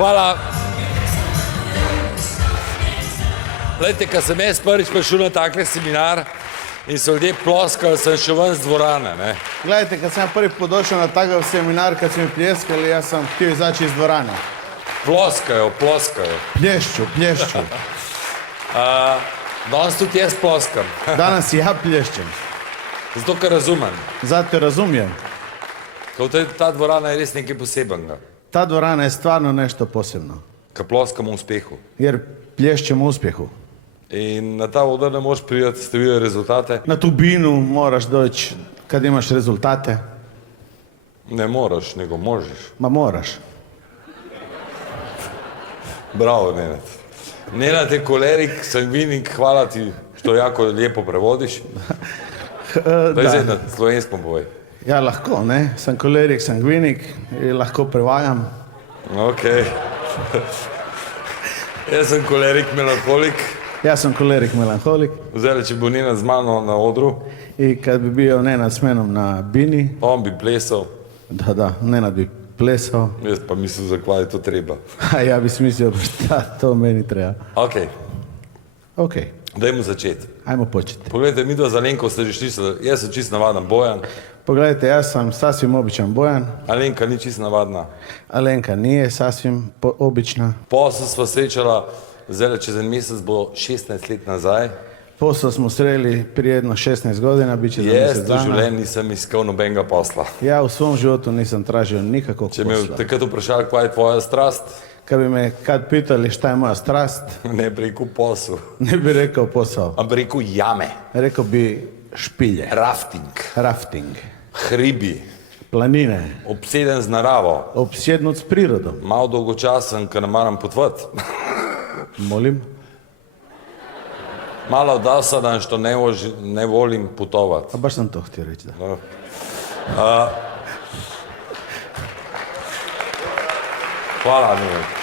Hvala. Glejte, ko sem jaz prvič prišel na takle seminar in so ljudje ploskali, sem šel ven z dvorane, ne. Gledajte, kad sam prvi put došao na takav seminar, kad su mi pljeskali, ja sam htio izaći iz dvorane. Ploskajo, ploskajo. Plješću. Danes tudi jaz ploskam. Danas ja plješćem. Zato, ker razumem. Zato razumijem. Ta dvorana je res nekaj posebenega. Ta dvorana je stvarno nešto posebno. Ker ploskamo uspehu. Jer plješćemo uspjehu. In na ta oder ne možeš priti, ste videli rezultate? Na tu binu moraš doći kad imaš rezultate. Ne moraš, nego možeš. Ma moraš. Bravo, Nenad. Nenad je kolerik, sangvinik, hvala ti, što jako lijepo prevodiš. Daj zdaj na slovenskom povej. Ja lahko, ne? Sem kolerik, sangvinik in lahko prevajam. Ok. Jaz sem kolerik, melanholik. Ja sam kolerik, melanholik. Zdaj, če bo Nenad z mano na odru. I kad bi bio Nenad s menom na bini. On bi plesal. Da, Nenad bi plesao. Jaz pa mislim, zakaj je to treba. A ja bi smislio, šta to meni treba. Ok. Dajmo začeti. Ajmo početi. Pogledajte, mi dva za Alenko ste že šli, jaz sem čist navaden Bojan. Pogledajte, ja sam sasvim običan Bojan. Alenka ni čist navadna. Alenka nije sasvim obična. Posel sva srečala, zdaj čez en mesec bo 16 let nazaj. Posao smo sreli prije jedno 16 godina, bit će za mjesec dana. Jaz v življenju nisem iskal nobenega posla. Ja u svom životu nisam tražio nikakvog posla. Če me takrat vprašali, kaj je tvoja strast? Kad bi me kad pitali šta je moja strast, ne bi rekel posel. Ne bi rekao posao. A bi rekel jame. Rekao bi špilje. Rafting. Hribi. Planine. Obseden z naravo. Obsjednut s prirodom. Malo dolgočasen, ker ne maram potovati. Molim? Malo dosadan, što ne volim putovati. A baš sam to htio reći, da. Hvala, Nenad.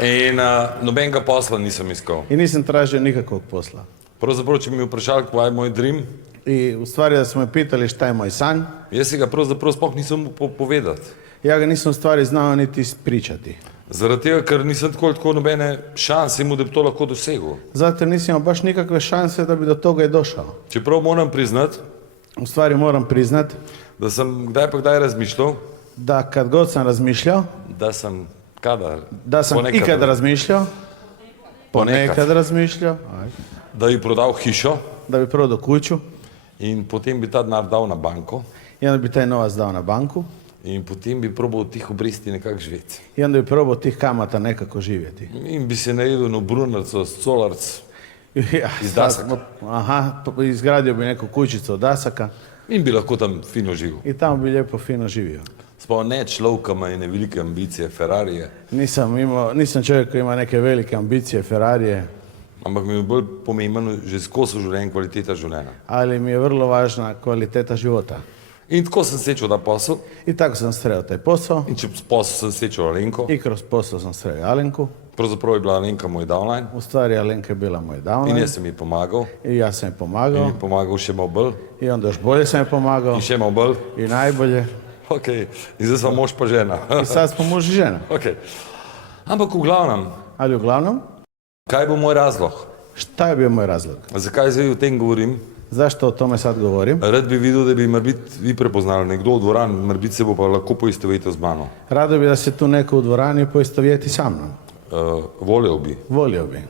In nobenega posla nisem iskal. I nisam tražio nikakvog posla. Pravzaprav, če mi vprašali, kaj je moj dream. I u stvari da su me pitali šta je moj san. Jaz si ga pravzaprav sploh nisem povedati. Ja ga nisam u stvari znao niti ispričati. Zaradi tega, ker nisem tako nobene šanse imel, da bi to lahko dosegel. Zato jer nisam imao baš nikakve šanse da bi do toga i došao. Čeprav moram priznati, u stvari moram priznat, da sam kdaj pa kdaj razmišljal, da kad god sam razmišljao, da sam ikad razmišljao, ponekad razmišljao, da bi prodal hišo, da bi prodao kuću in potem bi ta denar dal na banko i onda bi taj novac dao na banku in potem bi probal tih obresti nekako živeti. I onda bi probao tih kamata nekako živjeti. In bi se najedel na brunarco, colarc, iz dasaka. Aha, izgradio bi neku kućicu od dasaka. In bi lahko tam fino živel. I tamo bi lijepo fino živio. Sploh ne človeka ima ene velike ambicije, Ferrarije. Nisam čovjek koji ima neke velike ambicije, Ferrarije. Ampak mi je bolj pomembno že skozi življenje kvaliteta življenja. Ali mi je vrlo važna kvaliteta života. In tako sem srečal ta posel. I tako sam sreo taj posao. In čez posel sem srečal Alenko. I kroz posao sam sreo Alenku. Pravzaprav je bila Alenka moj downline. U stvari Alenka je bila moj downline. In jaz sem ji pomagal. I ja sam je pomagao. In ji pomagal še malo bolj. I onda još bolje sam je pomagao. In še malo bolj. I najbolje. Ok, in zdaj smo mož pa žena. I sad smo muž i žena. Ok. Ampak v glavnem. Ali uglavnom? Kaj bo moj razlog? Šta je bio moj razlog? Zakaj zdaj o tem govorim? Zašto o tome sad govorim? Rad bi videl, da bi morbit vi prepoznali nekdo v dvorani, morbit se bo pa lahko poistovetil z mano. Rado bi da se tu neko u dvorani poistovjeti sa mnom. Volio bi. Volio bi.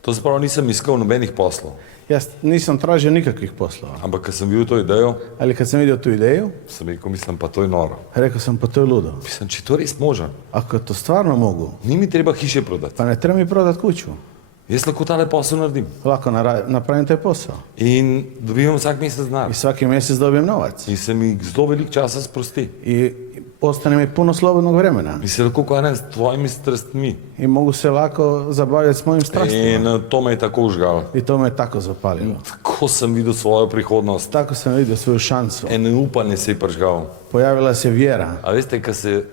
To se pravi, nisem iskal nobenih poslov. Ja nisam tražio nikakvih poslova. Ampak kad sam vidio to idejo, ali kad sam vidio tu ideju, sam rekel, mislim, pa to je noro. Rekao sam, pa to je ludo. Mislim, če to res može. Ako to stvarno mogu. Ni mi treba hiše prodati. Pa ne treba mi prodat kuću. Jaz lahko tale posel naredim. Lako napravim taj posao. In dobivam vsak mesec denar. I svaki mjesec dobijem novac. In se mi zelo veliko časa sprosti. I ostane mi puno slobodnog vremena. I se lahko ukvarjam s tvojimi strastmi. I mogu se lako zabavljati s mojim strastima. In to me je tako užgalo. I to me je tako zapalilo. Tako sam vidio svojo prihodnost. Tako sam vidio svoju šansu. Eno upanje se je pržgal. Pojavila se vjera. A veste, kad se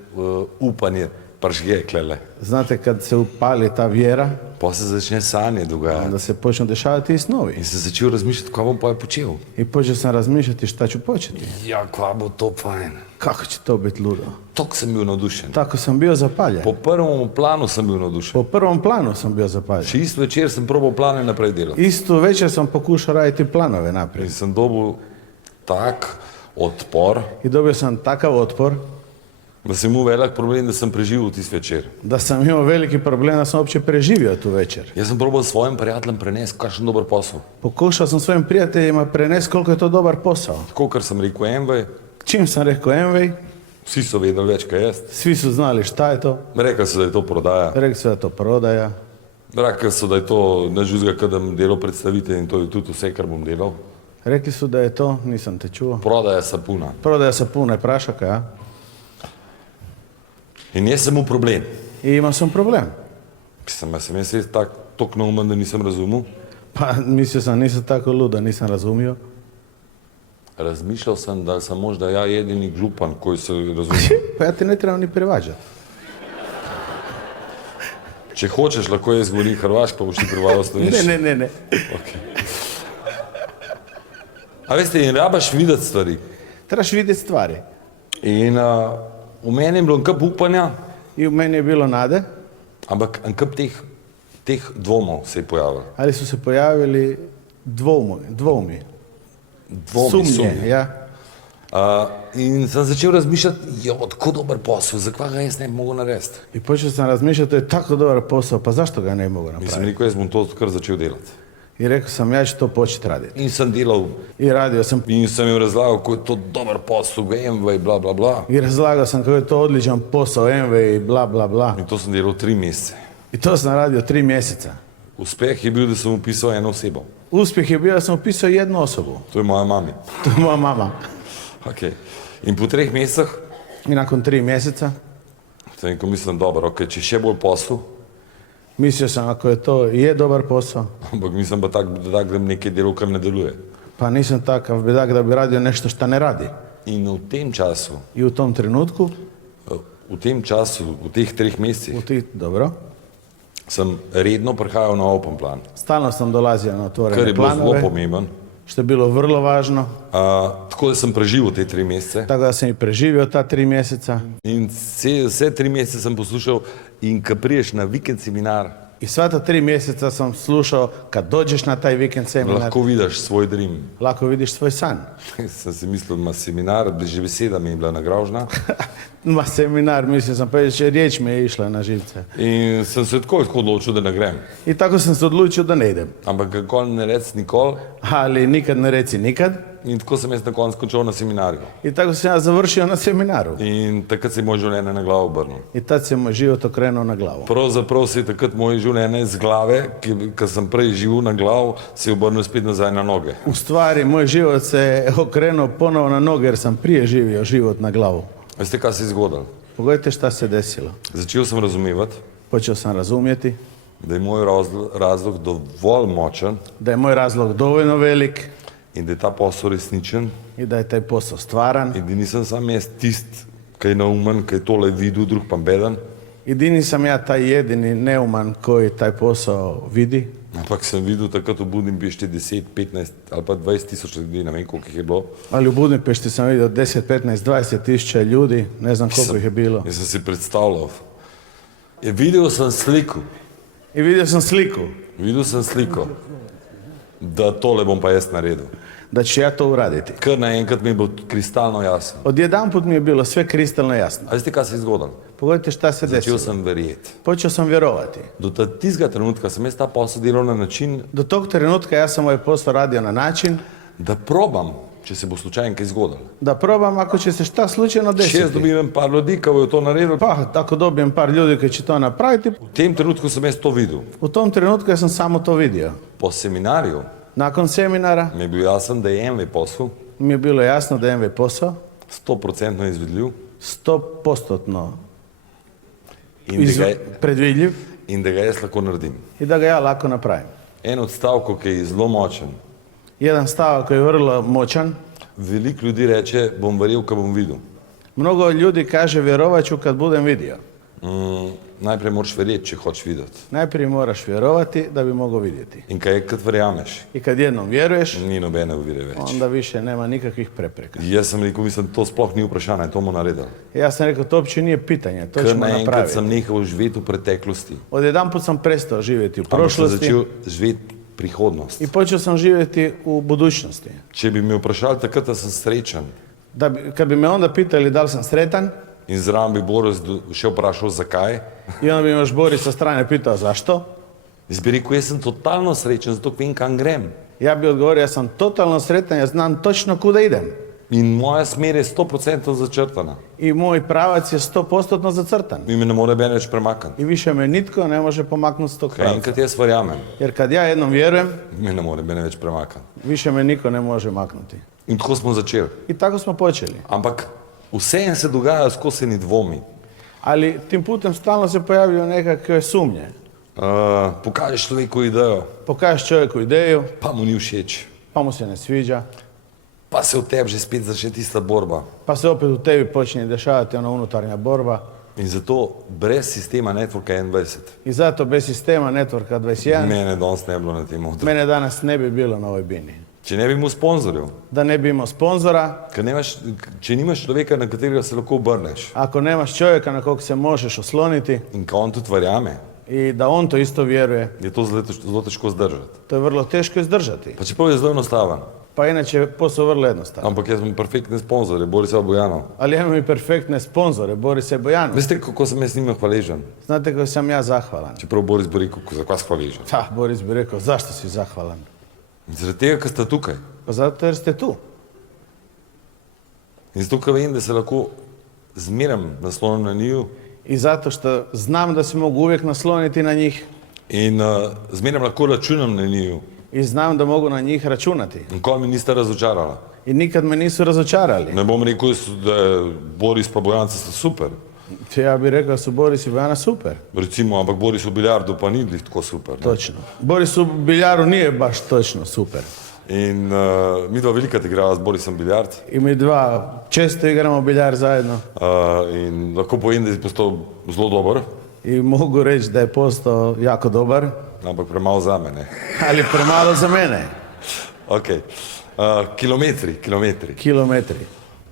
upanje Pržge, klele. Znate, kad se upali ta vjera, Pa se začne sanje dogajati. onda se počnu dešavati i snovi. In sem začel razmišljati, kaj bom pa počel. I počeo sam razmišljati šta ću početi. Ja, kva bo to fajn. Kako će to biti ludo? Tok sem bil navdušen. Tako sam bio zapaljen. Po prvem planu sem bil navdušen. Po prvom planu sam bio zapaljen. Še isto večer sem probal plane naprej delati. Istu večer sam pokušao raditi planove In naprijed. sem dobil tak odpor, I dobio sam takav otpor da sem imel velik problem, da sem preživel tisti večer. da sam imao veliki problem da sam uopće preživio tu večer. Jaz sem probal svojim prijateljem prenesti, kakšen dober posel. Pokušao sam svojim prijateljima prenesti koliko je to dobar posao. Tako, ker sem rekel Amway, Čim sam rekao Amway, vsi so vedeli več, kaj jaz. svi su znali šta je to. Rekli so, da je to prodaja. Rekli su da je to prodaja. Rekli so, da je to nič drugega, kot da bom delal predstavitev in to je tudi vse, kar bom delal. Rekli su da je to, nisam te čuo, Prodaja sapuna. prodaja sapuna i prašaka, ja? In jaz sem imel problem. I imao sam problem. Sem jaz res tako neumen, da nisem razumel. Pa mislio sam, nisam tako lud da nisam razumio. Razmišljal sem, da sem možda ja jedini glupan koji se razumije. Pa ja ti ne trebam ni prevađati. Če hočeš, lahko jaz govorim hrvaško, pa boš ti prevajal slovenščino. Ne. Okay. A veste, in rabaš videti stvari. Trebaš vidjeti stvari. In v meni je bilo en kup upanja, I u meni je bilo nade, ampak en kup teh dvomov se je pojavil. ali su se pojavili dvoumi. Sumnje. Sumnje, ja. In sem začel razmišljati, jo, tako dober posel, zakaj ga jaz ne bi mogel narediti. I počeo sam razmišljati, to je tako dobar posao, pa zašto ga ne mogu In sem napraviti? rekel, jaz bom to kar začel delati. I rekao sam, ja ću to početi raditi. In sem delal, I radio sam, in sem jim razlagal, kako je to dober posel, Amway, bla, bla, bla. i razlagao sam kako je to odličan posao, Amway i bla, bla, bla. In to sem delal 3 mesece. I to sam radio 3 mjeseca. Uspeh je bil, da sem upisal eno osebo. Uspjeh je bio da sam upisao jednu osobu. To je moja mami. To je moja mama. Okay. In po 3 mesecih I nakon 3 mjeseca sem rekel, mislim, dobro, okay, če še bolj poslu, mislio sam ako je to je dobar posao, ampak mislim pa tak, da bi nekaj delal, kar ne deluje. pa nisam takav bedak da bi radio nešto šta ne radi. In v tem času, I u tom trenutku, v teh 3 mesecih, dobro, sem redno prihajal na open plan, stalno sam dolazio na kar otvorene je bilo zelo planove, pomemben. što je bilo vrlo važno, Tako da sem preživel te 3 mesece tako da sam i preživio ta 3 mjeseca. in vse 3 mesece sem poslušal in ko priješ na vikend seminar, I sva ta 3 mjeseca sam slušao, kad dođeš na taj vikend seminar, lahko vidiš svoj dream. lako vidiš svoj san. Sem si mislil, ma seminar, že beseda mi je bila nagražna. Ma seminar, mislio sam, pa riječ mi je išla na živce. In sem se tako odločil, da ne grem. I tako sam se odlučio da ne idem. Ampak kako ne reci nikoli. Ali nikad ne reci nikad. In tako sem jaz na koncu končal na seminarju. I tako sam ja završio na seminaru. In takrat se je moj življenje na glavo obrnil. I tad se moj život okrenuo na glavu. Pravzaprav se je takrat moje življenje z glave, ki sem prej živel na glavo, se je obrnil spet nazaj na noge. U stvari, moj život se okrenuo ponovo na noge jer sam prije živio život na glavu. Veste, kaj se je zgodilo? Pogledajte šta se desilo. Začel sem razumevati, Počeo sam razumjeti da je moj razlog dovolj močen da je moj razlog dovoljno velik in da je ta posel resničen i da je taj posao stvaran. in da nisem sam jaz tist, ki je neumen, ki je tole videl, drug pa beden, I di nisam ja taj jedini neuman koji taj posao vidi, ampak sem videl takrat v Budimpešti 10, 15 ali pa 20 tisoč ljudi, ne vem koliko jih je bilo. ali u Budimpešti sam vidio 10, 15, 20 tisuća ljudi, ne znam koliko ih je bilo. Jaz sem si predstavljal. Videl sem sliko, I vidio sam sliku da tole bom pa jaz naredil. da ću ja to uraditi. Kar naenkrat mi je bilo kristalno jasno. Odjedanput mi je bilo sve kristalno jasno. A veste, kaj se je zgodilo? Pogledajte šta se Začel desilo. sem verjeti. Počeo sam vjerovati. Do tistega trenutka sem jaz ta posel delal na način, Do tog trenutka ja sam ovaj posao radio na način da probam, če se bo slučajno kaj zgodilo. da probam ako će se šta slučajno Če jaz desiti. dobim par ljudi, ki bojo to naredili, Pa ako dobijem par ljudi koji će to napraviti, v tem trenutku sem jaz to videl. u tom trenutku ja sam samo to vidio. Po seminarju Nakon seminara mi je bil jasen, da je MV posel mi je bilo jasno da je MV posao 100% izvedljiv 100% in predvidljiv da ga jaz lahko naredim. i da ga ja lako napravim. En od stavkov, ki je zelo močen, Jedan stavak koji je vrlo moćan, veliko ljudi reče, bom verjel, ko bom videl. mnogo ljudi kaže vjerovat ću kad budem vidio. Najprej moraš verjeti, če hočeš videti. Najprije moraš vjerovati da bi mogao vidjeti. In kaj kad verjameš, I kad jednom vjeruješ, ni nobene ovire več. onda više nema nikakvih prepreka. Jaz sem rekel, mislim, to sploh ni vprašanje, to bomo naredili. Ja sam rekao, to uopće nije pitanje, to Ker ćemo naenkrat napraviti. sem nehal živeti v preteklosti. Odjedanput sam prestao živjeti u Ampak sem prošlosti začel živeti prihodnost. i počeo sam živjeti u budućnosti. Če bi me vprašali takrat, da sem srečen Kad bi me onda pitali da li sam sretan, in zraven bi Boris še vprašal, zakaj, i onda bi me još Boris sa strane pitao zašto, jaz bi rekel, jaz sem totalno srečen, zato vem, kam grem. ja bi odgovorio, ja sam totalno sretan, ja znam točno kuda idem. In moja smer je 100% začrtana. I moj pravac je 100% zacrtan. In me ne more ben več premakniti. I više me nitko ne može pomaknuti s tog Kaj pravca. enkrat jaz verjamem, Jer kad ja jednom vjerujem, me ne more ben več premakniti. više me niko ne može maknuti. In tako smo začeli. I tako smo počeli. Ampak vseeno se dogajajo skozi ni dvomi. Ali tim putem stalno se pojavljaju nekakve sumnje. Pokažeš človeku idejo, Pokažeš čovjeku ideju, pa mu ni všeč. pa mu se ne sviđa, Pa se v tebi že spet začne tista borba. pa se opet u tebi počne dešavati ona unutarnja borba. In zato brez sistema Networka 21 I zato bez sistema Networka 21 mene danes ne bi bilo na tem odru. mene danas ne bi bilo na ovoj bini. Če ne bi imel sponzorjev, Da ne bi imao sponzora, če nimaš človeka, na katerega se lahko obrneš ako nemaš čovjeka na kog se možeš osloniti in ko on tudi verjame, i da on to isto vjeruje, je to zelo težko zdržati. to je vrlo teško izdržati. Pa čeprav je zelo enostaven, Pa inače je posao vrlo jednostavan. ampak jaz imam perfektne sponzorje, Borisa Bojanov. Ali ja imam i perfektne sponzore, Borisa i Bojana. Veste, kako sem jaz njima hvaležen? Znate kako sam ja zahvalan? Čeprav Boris bo rekel, za kaj si hvaležen. Da, Boris bi rekao, zašto si zahvalan? Zaradi tega, ker ste tukaj. Pa zato jer ste tu. In zato, ker vem, da se lahko zmerem naslonim na njiju I zato što znam da se mogu uvijek nasloniti na njih in zmerem lahko računam na njiju. i znam da mogu na njih računati. In ko mi niste razočarala. I nikad me nisu razočarali. Ne bom rekel, da je Boris pa Bojanca sta super. Ja bih rekao da su Boris i Bojana super. Recimo, ampak Boris v biljardu pa ni glih tako super. Ne? Točno. Boris u biljaru nije baš točno super. In mi dva velikrat igrava s Borisom biljard I mi dva često igramo biljar zajedno. In lahko povem, da je postal zelo dober, I mogu reći da je postao jako dobar, ampak premalo za mene. ali premalo za mene. Ok. Kilometri. Kilometri.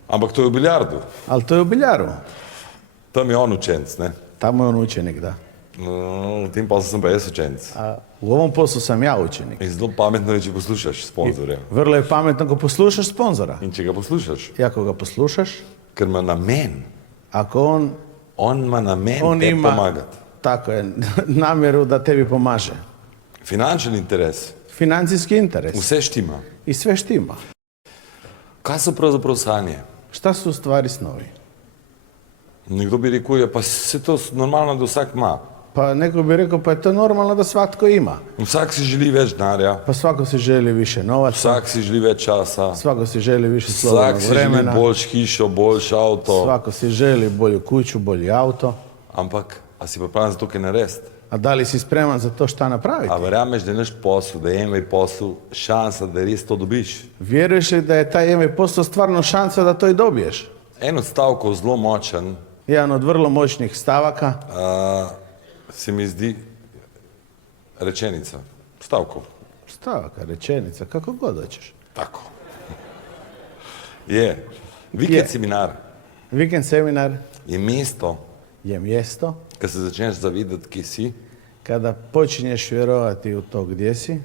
Ampak to je v biljardu. Ali to je u biljaru. Tam je on učenc, ne? Tamo je on učenik, da. V tem poslu sem pa jaz učenc. A u ovom poslu sam ja učenik. In zelo pametno je, če poslušaš sponzorja. Vrlo je pametno ako poslušaš sponzora. In če ga poslušaš, I ako ga poslušaš, ker ima namen, ako on ima namen on tebi ima, pomagati. tako je, namjeru da tebi pomaže. Finančni interes, Financijski interes. vse štima. I sve štima. Kaj so pravzaprav sanje? Šta su u stvari snovi? Nekdo bi rekel, je pa se to normalno, da vsak ima. Pa neko bi rekao, pa je to normalno da svatko ima. Vsak si želi več denarja, Pa svako si želi više novaca, vsak si želi več časa, svako si želi više vsak slobodnog si želi vremena, boljš hišo, boljš avto, svako si želi bolju kuću, bolji auto. ampak a si pripravljen za to kaj narediti? A da li si spreman za to šta napraviti? A verjameš, da je naš posel, da je MV posel šansa, da res to dobiš? Vjeruješ li da je taj MV posao stvarno šansa da to i dobiješ? En od stavkov zelo močen Jedan od vrlo moćnih stavaka se mi zdi rečenica. Stavkov. stavaka, rečenica, kako god hoćeš. Tako. Je. Vikend Je. seminar Vikend seminar je mesto, je mjesto kad se začneš zavedati, kje si kada počinješ vjerovati u to gdje si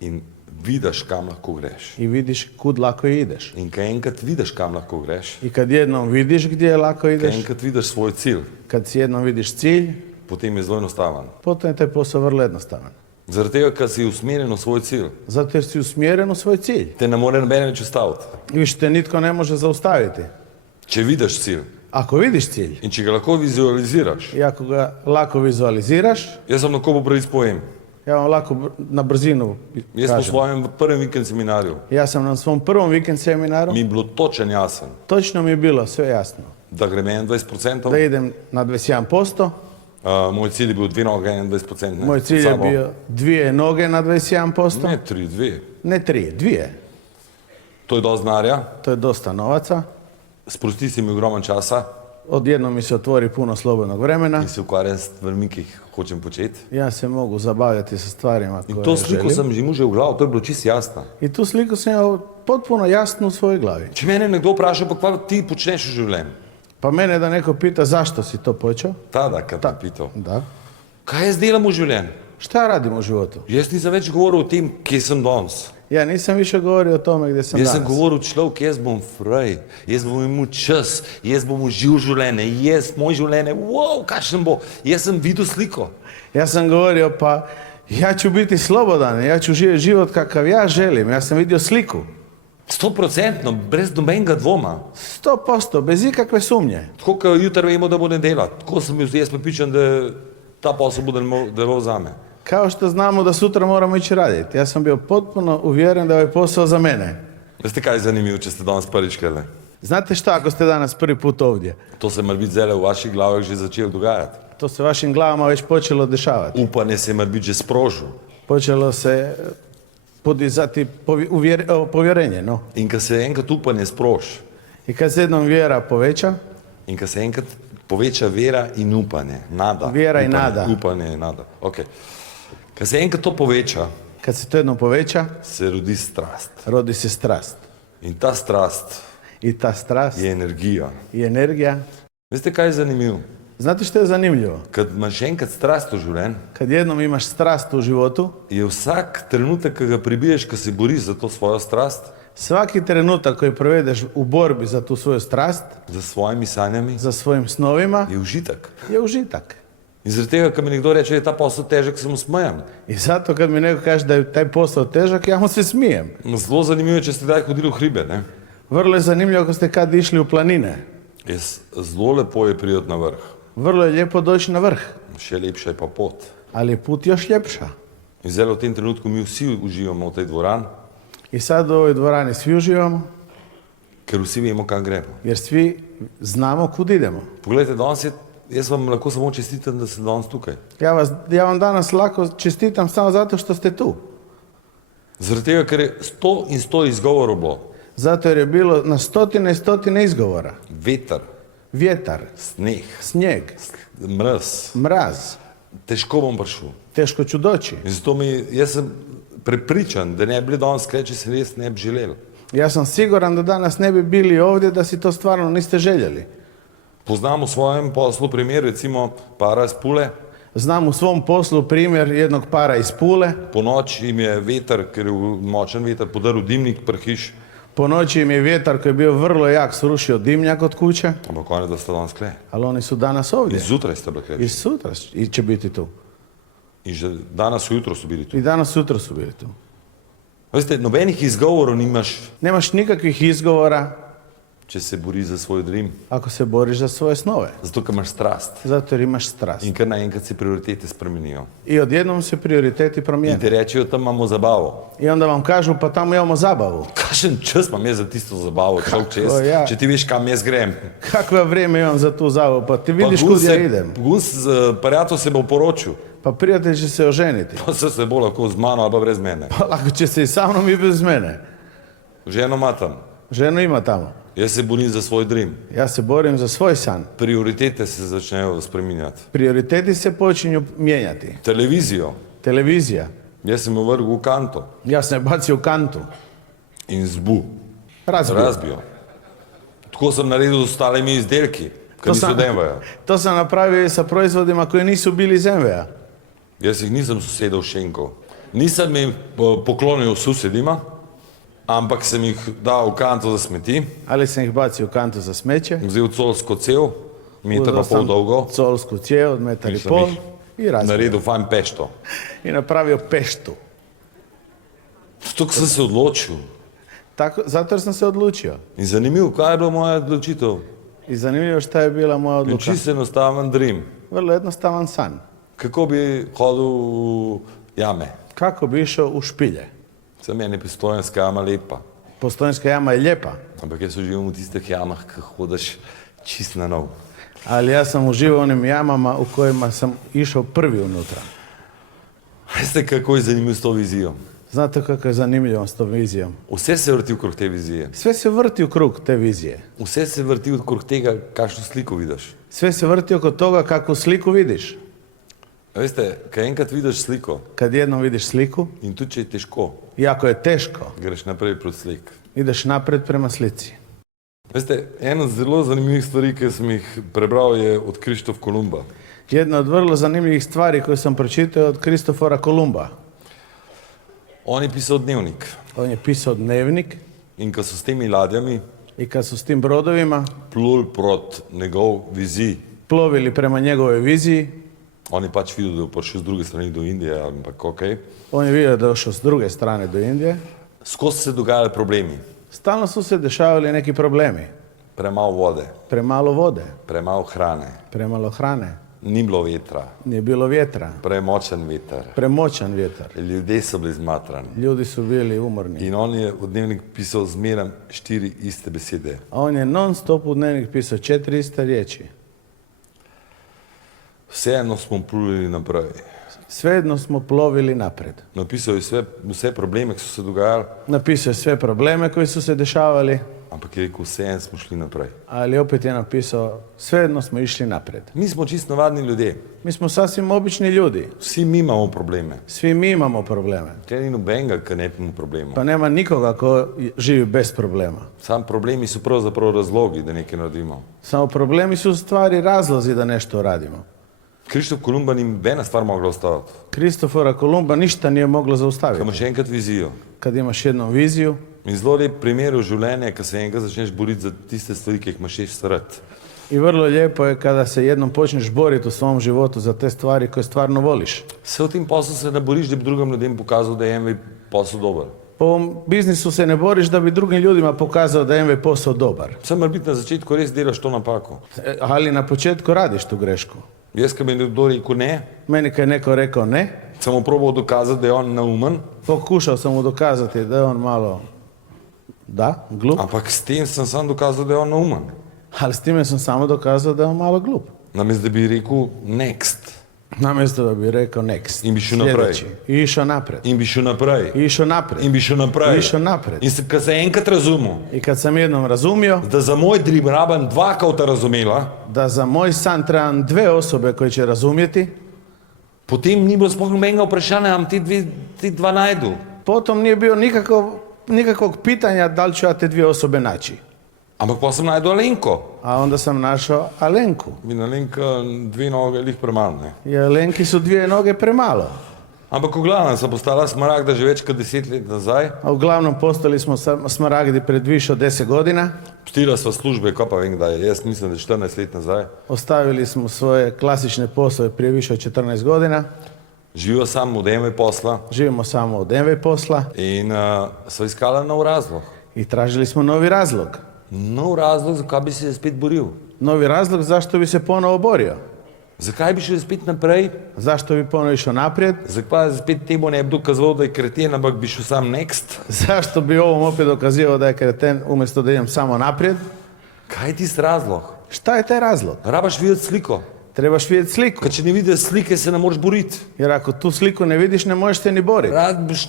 in vidiš, kam lahko greš. i vidiš kud lako ideš. In kad enkrat vidiš, kam lahko greš, I kad jednom vidiš gdje lako kad ideš, enkrat vidiš svoj cilj, kad si jednom vidiš cilj, potem je zelo enostaven. potom je taj posao vrlo jednostavan. Zaradi tega, ker si usmerjen v svoj cilj, Zato jer si usmjeren u svoj cilj. te ne more noben več ustaviti. I više te nitko ne može zaustaviti. Če vidiš cilj Ako vidiš cilj in če ga lahko vizualiziraš, i ako ga lako vizualiziraš, jaz vam lahko po pravici povem, ja vam lako na brzinu jaz po kažem. svojem prvem vikend seminarju Ja sam na svom prvom vikend seminaru, mi je bilo točen jasen, točno mi je bilo sve jasno. da grem Da 21%, idem na 21%, moj cilj je bil 2 noge, 21%. moj cilj je bio 2 noge na 21%, Ne, 3, 2. ne 3, 2. To je dosti denarja, To je dosta novaca, sprosti si mi ogroman časa odjednom mi se otvori puno slobodnog vremena. in se ukvarjam s stvarmi, ki jih hočem početi. Ja se mogu zabavljati sa stvarima In koje to sliko želim. sem že imel že v glavu, to je bilo čisto jasno. I tu sliku sam imao potpuno jasnu u svojoj glavi. Če mene nekdo vpraša, pa kaj ti počneš v življenju? Pa mene da neko pita zašto si to počeo? Tada, kad me pitao, Da. kaj jaz delam v življenju? Šta radim u životu? Jaz nisem več govoril o tem, kje sem danes. Ja nisam više govorio o tome gdje sam Jaz sem danas. govoril, človek, jaz bom fraj, jaz bom imel čas, jaz bom užival življenje, jaz, moje življenje, wow, kakšen bo. Jaz sem videl sliko. Ja sam govorio pa ja ću biti slobodan, ja ću živjeti život kakav ja želim. Ja sam vidio sliku. 100%, brez nobenega dvoma. 100%, bez ikakve sumnje. Tako, kot jutri vemo, da bo nedela. Tako sem jaz pripričan, da ta posel bo delal za me. Kao što znamo da sutra moramo ići raditi. Ja sam bio potpuno uvjeren da je ovaj posao za mene. Veste, kaj je zanimivo, če ste danes prvič kele? Znate šta ako ste danas prvi put ovdje? To se mora biti zdaj v vaših glavah že začelo dogajati. To se vašim glavama već počelo dešavati. Upanje se mora biti že sprožil. Počelo se podizati povjerenje, no. In ko se enkrat upanje sproži, I kad se jednom vjera poveća, in ko se enkrat poveča vera in upanje, nada. Vjera in upanje, nada. Upanje in nada. Okay. Ko se enkrat to poveča, kad se to jednom poveća, se rodi strast. rodi se strast. In ta strast I ta strast je energija. i energija. Veste, kaj je zanimivo? Znate što je zanimljivo? Kad imaš enkrat strast v življenju, Kad jednom imaš strast u životu, je vsak trenutek, ki ga prebiješ, ko se boriš za to svojo strast, svaki trenutak koji provedeš u borbi za tu svoju strast, za svojimi sanjami, za svojim snovima, je užitek. je užitak. In zaradi tega, ko mi nekdo reče, da je ta posel težek, se mu smejem. I zato kad mi neko kaže da je taj posao težak, ja mu se smijem. Zelo zanimivo je, če ste kdaj hodili v hribe. Ne? Vrlo je zanimljivo ako ste kad išli u planine. Zelo lepo je priti na vrh, Vrlo je lijepo doći na vrh, še lepša je pa pot. ali je put još ljepša. In zdaj v tem trenutku mi vsi uživamo v tej dvorani, I sad u ovoj dvorani svi uživamo, ker vsi vemo, kam gremo. jer svi znamo kud idemo. Poglejte, danes je, jaz vam lahko samo čestitam, da ste danes tukaj. Ja vam danas lako čestitam samo zato što ste tu. Zaradi tega, ker je 100 in 100 izgovorov bilo. Zato jer je bilo na stotine i stotine izgovora. Veter, Vjetar, sneh, snijeg, mraz. mraz. Težko bom prišel. Teško ću doći. In zato jaz sem prepričan, da ne bi bili danes tukaj, če se res ne bi želeli. Ja sam siguran da danas ne bi bili ovdje da si to stvarno niste željeli. Poznam v svojem poslu primer, recimo para iz Pule. Znam u svom poslu primjer jednog para iz Pule. Po noči jim je veter, ker je močen veter, podaril dimnik pri hiši. Po noći im je vjetar koji je bio vrlo jak srušio dimnjak od kuće, Ampak oni, da sta danes kle. ali oni su danas In ovdje. zjutraj sta bili I kle. sutra će biti tu. In že danes ujutro so bili tu. I danas sutra su bili tu. Veste, nobenih izgovorov nimaš, Nemaš nikakvih izgovora če se boriš za svoj dream. ako se boriš za svoje snove. Zato, ker imaš strast. Zato jer imaš strast. In ker naenkrat se prioritete spremenijo. I odjednom se prioriteti In promijene. ti rečejo, tam imamo zabavo. I onda vam kažu pa tamo imamo zabavu. Kakšen čas imam jaz za tisto zabavo, človek, ja. če ti veš, kam jaz grem. Kakvo vrijeme imam za tu zabavu? Pa ti vidiš kud ja idem. Gus z Parjato se bo poročil. Pa prijatelj će se oženiti. Pa se bo lahko z mano ali pa brez mene. Pa lako će se i sa mnom i bez mene. Ženo ima tam. Ženu ima tamo. Jaz se borim za svoj dream. Ja se borim za svoj san. Prioritete se začnejo spreminjati. Prioriteti se počinju mijenjati. Televizijo. Televizija. Jaz sem jo vrgel v kanto Ja sam je bacio u kantu. in zbu. Razbio. Razbijo. Tako sem naredil z ostalimi izdelki, ki To niso sam, demvajo. to sam napravio i sa proizvodima koji nisu bili iz MV-a. Jaz jih nisem sosedov šenkov. Nisem jih poklonil sosedima, ampak sem jih dal v kanto za smeti, Ali sam ih bacio u kantu za smeće. vzel colsko cev, meter pa Uzeo pol sam dolgo, colsku cijev od metar i in sem pol jih i razbio. naredil fajn pešto. I napravio peštu. Zato sem se odločil. Zato jer sam se odlučio. In zanimivo, kaj je bila moja odločitev. I zanimljivo šta je bila moja In odluka. čisto enostaven dream. Vrlo jednostavan san. Kako bi hodil v jame. Kako bi išao u špilje. Za mene je Postojnska jama lepa. Postojnska jama je lijepa, Ampak jaz uživam v tistih jamah, ki hodiš čist na nov. ali ja sam uživao u onim jamama u kojima sam išao prvi unutra. Veste, kako je zanimivo s to vizijo? Znate kako je zanimljivo s tom vizijom? Vse se vrti okrog te vizije. Sve se vrti u krug te vizije. Vse se vrti okrog tega, kakšno sliko vidiš. Sve se vrti oko toga kakvu sliku vidiš. Veste, kad enkrat vidiš sliko Kad jednom vidiš sliku, in tudi če je težko, i ako je teško, greš naprej proti slik. ideš napred prema slici. Veste, ena zelo zanimivih stvari, ki sem jih prebral, je od Krištof Kolumba. Jedna od vrlo zanimljivih stvari koju sam pročitao je od Kristofora Kolumba. On je pisal dnevnik On je pisao dnevnik in ko so s temi ladjami i kad su s tim brodovima plul proti njegov viziji, plovili prema njegovoj viziji, on je pač videl, da je prišel z druge strani do Indije, ampak okej. on je vidio da je došao s druge strane do Indije, Skozi se dogajali problemi. stalno su se dešavali neki problemi. Premalo vode, Premalo vode, premalo hrane, premalo hrane, ni bilo vetra, nije bilo vjetra, premočen veter. premoćan vjetar. Ljudje so bili zmatrani. Ljudi su bili umorni. In on je v dnevnik pisal zmeraj 4 iste besede. A on je non stop u dnevnik pisao 4 iste riječi. Vseeno smo pluli naprej. Svejedno smo plovili napred. Napisal je vse probleme, ki so se dogajali, Napisao je sve probleme koji su se dešavali, ampak je rekel, vseeno smo šli naprej. ali opet je napisao svejedno smo išli napred. Mi smo čisto navadni ljudje. Mi smo sasvim obični ljudi. Vsi mi imamo probleme. Svi mi imamo probleme. Tle ni nobenega, ki ne ima problemov. Pa nema nikoga ko živi bez problema. Sam problemi so pravzaprav razlogi, da nekaj naredimo. Samo problemi su u stvari razlozi da nešto radimo. Krištof Kolumba ni nobena stvar mogla ustaviti. Kristofora Kolumba ništa nije moglo Ko zaustaviti. imaš enkrat vizijo. Kad imaš jednu viziju, In zelo lep primer v življenju, ko se enkrat začneš boriti za tiste stvari, ki jih imaš še rad. i vrlo lijepo je kada se jednom počneš boriti u svom životu za te stvari koje stvarno voliš. Se v tem poslu se ne boriš, da bi drugim ljudem pokazal, da je en posel dober. Po ovom biznisu se ne boriš da bi drugim ljudima pokazao da je MV posao dobar. Sam mora biti na začetku res delaš to napako. Ali na početku radiš tu grešku. Jaz, ki mi je nekdo rekel ne, Meni kad je neko rekao ne, sem mu probal dokazati, da je on naumen, pokušao sam mu dokazati da je on malo, da, glup, ampak s tem sem sam dokazal, da je on naumen. ali s time sam samo dokazao da je on malo glup. Namesto da bi rekel next Namjesto da bi rekao next, In bi šel naprej. sljedeći. I išao napred. in bi šel naprej I išao napred. in bi šel naprej. Išel napred. In ko se enkrat razumel, I kad sam jednom razumio da za moj dream rabim dva kauta razumela, da za moj san trebam dve osobe koje će razumjeti, potem ni bilo sploh nobenega vprašanja, am ti dva najdu. potom nije bio nikakvog pitanja da li ću ja te dvije osobe naći. Ampak pa sem najdel Alenko. A onda sam našao Alenku. In Alenka dve noge lih premalo, ne. I Alenki su dvije noge premalo. Ampak v glavnem sem postala smaragda že več kot 10 let nazaj. A uglavnom postali smo smaragdi pred više od 10 godina. Pustila sva službe, ko pa vem, da je. Jaz mislim, da je 14 let nazaj. Ostavili smo svoje klasične poslove prije više od 14 godina. Živijo sam od MV posla Živimo samo od MV posla in sva iskala nov razlog. i tražili smo novi razlog. Nov razlog, zakaj bi se spet boril. Novi razlog zašto bi se ponovo borio. Zakaj bi šel spet naprej? Zašto bi ponovo išao naprijed. Zakaj spet temu ne bi dokazoval, da je kreten, ampak bi šel sam next? Zašto bi ovom opet dokazivao da je kreten umjesto da idem samo naprijed. Kaj je tisti razlog? Šta je taj razlog? Rabaš videti sliko. Trebaš vidjeti sliku. Ker če ne vidiš slike, se ne moreš boriti. Jer ako tu sliku ne vidiš, ne možeš se ni boriti. Rabiš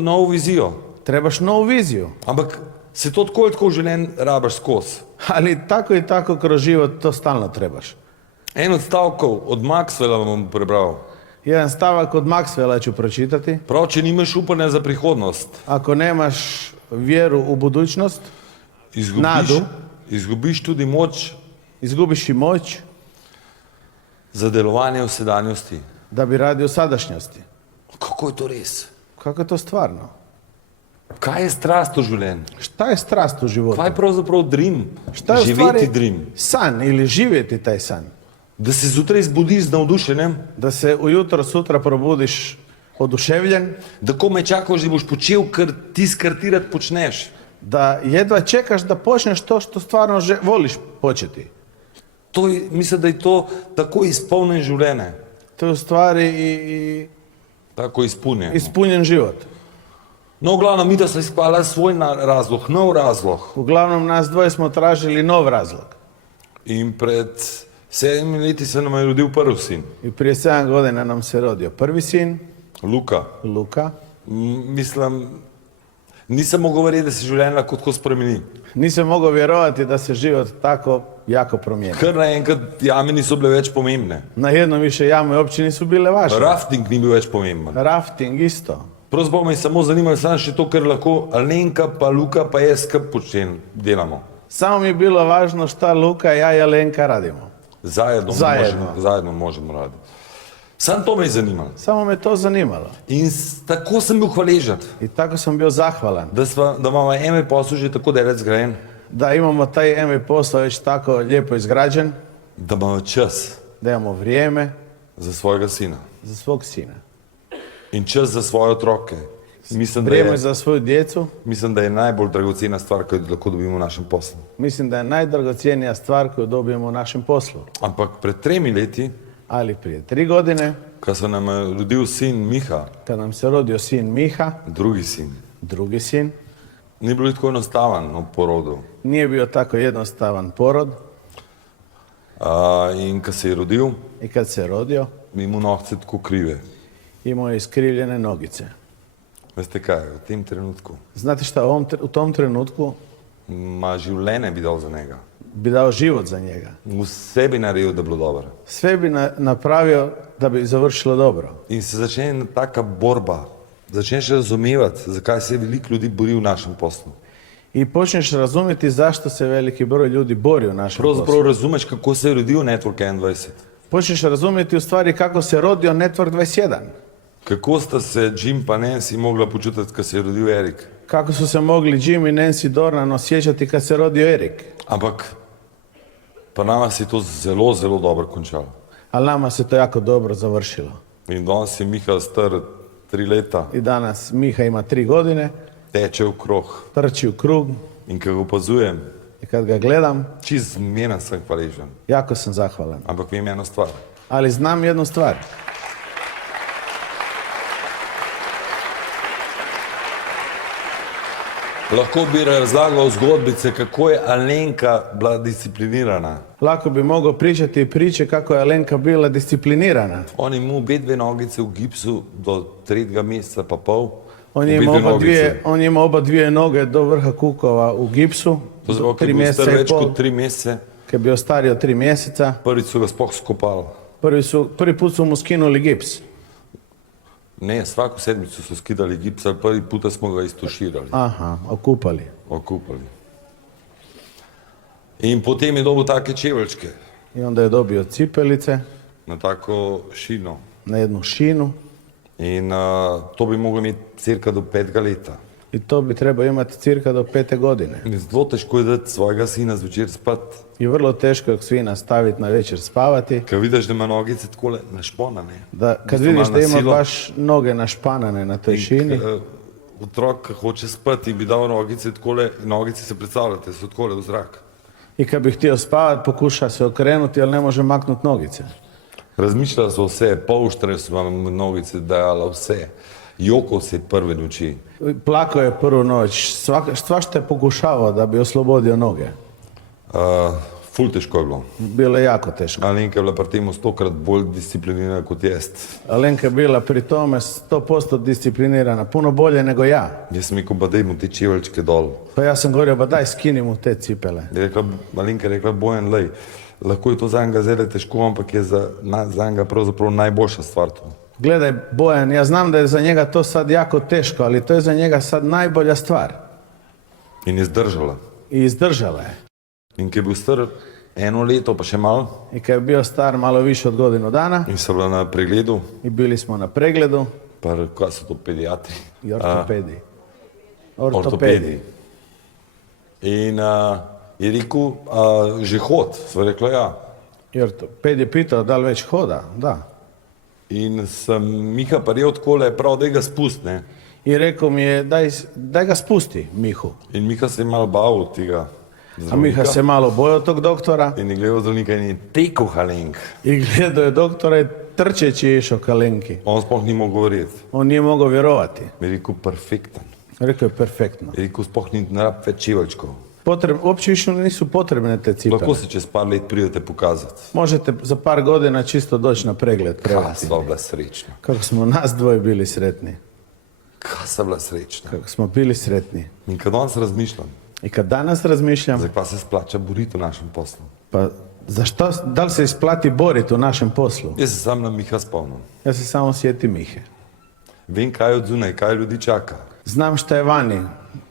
novo vizijo. Trebaš novu viziju. Ampak se to tako ali tako v življenju rabaš skozi. Ali tako i tako kroz život to stalno trebaš. En od stavkov od Maxwella bom prebral. Jedan stavak od Maxwella ću pročitati. Prav, če nimaš upanja za prihodnost, Ako nemaš vjeru u budućnost, Nadu. izgubiš tudi moč izgubiš i moć za delovanje v sedanjosti. da bi radio sadašnjosti. Kako je to res? Kako je to stvarno? Kaj je strast v življenju? Šta je strast u životu? Kaj je pravzaprav dream? Šta je u Živeti stvari dream. san ili živjeti taj san? Da se zjutraj zbudiš z navdušenjem, Da se ujutro sutra probudiš oduševljen, da komaj čakaš, da boš počel kar ti rad počneš. da jedva čekaš da počneš to što stvarno voliš početi. Mislim, da je to tako izpolnjen življenje, To je u stvari i tako izpolnjen. ispunjen život. No, glavno, mi da smo iskala svoj razlog, nov razlog. Uglavnom nas dvoje smo tražili nov razlog. In pred 7 leti se nam je rodil prvi sin, I prije 7 godina nam se rodio prvi sin, Luka. Luka. Mislim, nisem mogel verjeti, da se življenje lahko tako spremeni. Nisam mogao vjerovati da se život tako jako promijeni. Kar naenkrat jame niso bile več pomembne. Najednom više jame uopće nisu bile važne. Rafting ni bil več pomemben. Rafting isto. Pravzaprav me je samo zanimalo samo še to, kar lahko Alenka, pa Luka, pa jaz skupaj delamo. Samo mi je bilo važno šta Luka, ja i Alenka radimo. Zajedno možemo raditi. Sam to me je zanimalo. Samo me to zanimalo. In tako sem bil hvaležen, I tako sam bio zahvalan da imamo eme posel že tako daleč zgrajen, da imamo taj MV posao već tako lijepo izgrađen, da imamo čas da imamo vrijeme za svojega sina za svog sina. in čas za svoje otroke. Vrijeme za svoju djecu. Mislim, da je najbolj dragocena stvar, ki jo lahko dobimo v našem poslu. Mislim da je najdragocjenija stvar koju dobijemo u našem poslu. Ampak pred 3 leti, Ali prije 3 godine, ko se nam je rodil sin Miha, kad nam se rodio sin Miha, drugi sin, ni bilo tako enostaven v porodu. nije bio tako jednostavan porod. In ko se je rodil, I kad se rodio, mi mu nohce tako krive. imao je iskrivljene nogice. Veste kaj, v tem trenutku Znate šta, u tom trenutku ima življenje bi dal za njega. bi dao život za njega. Vse bi naredil, da bi bilo dobro. Sve bi napravio da bi završilo dobro. In se začne ena taka borba. Začneš razumevati, zakaj se veliko ljudi bori v našem poslu. I počneš razumjeti zašto se veliki broj ljudi bori u našem poslu. Pravzaprav razumeš, kako se je rodil Network 21. Počneš razumjeti u stvari kako se rodio Network 21. Kako sta se Jim pa Nancy mogla počutiti, kad se je rodil Erik. Kako su se mogli Jim i Nancy Dornan osjećati kad se rodio Erik. Ampak pa nama se je to zelo, zelo dobro končalo. Ali nama se to jako dobro završilo. In danes je Miha star 3 leta, I danas Miha ima 3 godine, teče v krog. trči u krug In ko ga opazujem, i kad ga gledam, čist zmeren sem hvaležen. jako sam zahvalan. Ampak vem eno stvar. Ali znam jednu stvar. Lahko bi razlagal zgodbice, kako je Alenka bila disciplinirana. Lako bi mogao pričati priče kako je Alenka bila disciplinirana. On je imel obe dve nogice v gipsu do 3. meseca pa pol. On je imao oba dvije noge do vrha kukova u gipsu. To do zbog, 3 ker je bil star mjeseca i več pol. kot 3 mesece. Kad je bio stariji od 3 mjeseca, Prvič so ga sploh skopali. prvi put su mu skinuli gips. Ne, svako sedmico so skidali gips, ali prvi puta smo ga istuširali, Aha, okupali. okupali. In potem je dobil take čeveljčke I onda je dobio cipelice na tako šino. na jednu šinu In to bi moglo imeti cirka do 5 leta. i to bi trebao imati cirka do 5. godine. In zelo težko je dati svojega sina zvečer spati. I vrlo teško je svina staviti na večer spavati. Kad vidiš, da ima nogice takole našponane. Da, kad Isto vidiš malo da na ima silo. baš noge našpanane na toj šini, Otrok hoče spati in bi dal nogice takole, nogice se predstavljate, so takole v zrak. i kad bi htio spavati pokuša se okrenuti, ali ne može maknuti nogice. Razmišljala so vse, polštre so vam nogice dajala vse. Jokal se je prve noči. Plakao je prvu noć, svašta je pokušavao da bi oslobodio noge. Ful težko je bilo. Bilo je jako teško. Alenka je bila pri tem 100-krat bolj disciplinirana kot jaz. Alenka je bila pri tome 100% disciplinirana, puno bolje nego ja. Jaz sem rekel, pa daj mu te čeveljčke dol. Pa ja sam govorio, ba daj skini mu te cipele. Alenka je rekla, Bojan, lej, lahko je to za njega zelo težko, ampak je za njega pravzaprav najboljša stvar to. Gledaj, Bojan, ja znam da je za njega to sad jako teško, ali to je za njega sad najbolja stvar. In je zdržala. I izdržala je. In ko je bil star 1 leto, pa še malo, I kad je bio star malo više od godinu dana in sem bila na pregledu, i bili smo na pregledu pa kaj so to pediatri? i ortopedi. Ortopedi. In je rekel, že hod, sva rekla ja. I ortoped je pitao da li već hoda, da. In sem Miha parjel takole, prav, da ga spust, ne. I rekao mi je, daj ga spusti, Mihu. In Miha se je malo bal od tega A Miha se malo bojao tog doktora in je gledal zdravnika in je tekel Halenk. i gledao je doktora i trčeći je išao ka Alenki. On sploh ni mogel verjeti. On nije mogao vjerovati. Je rekel, perfekten. Rekao je perfektno. Je rekel, sploh ni rab več čeveljčkov. Uopće više nisu potrebne te cipele. Lahko se čez par let pridete pokazati. Možete za par godina čisto doći na pregled. Kaj sva bila srečna. Kako smo nas dvoje bili sretni. Kaj sta bila srečna. kako smo bili sretni. In kad danes razmišljam, I kad danas razmišljam, zakaj se splača boriti v našem poslu. pa zašto, da li se isplati boriti u našem poslu? Jaz se sam na Miha spomnim. Ja se samo sjetim Mihe. Vem, kaj je od zunaj, kaj ljudi čaka. Znam šta je vani,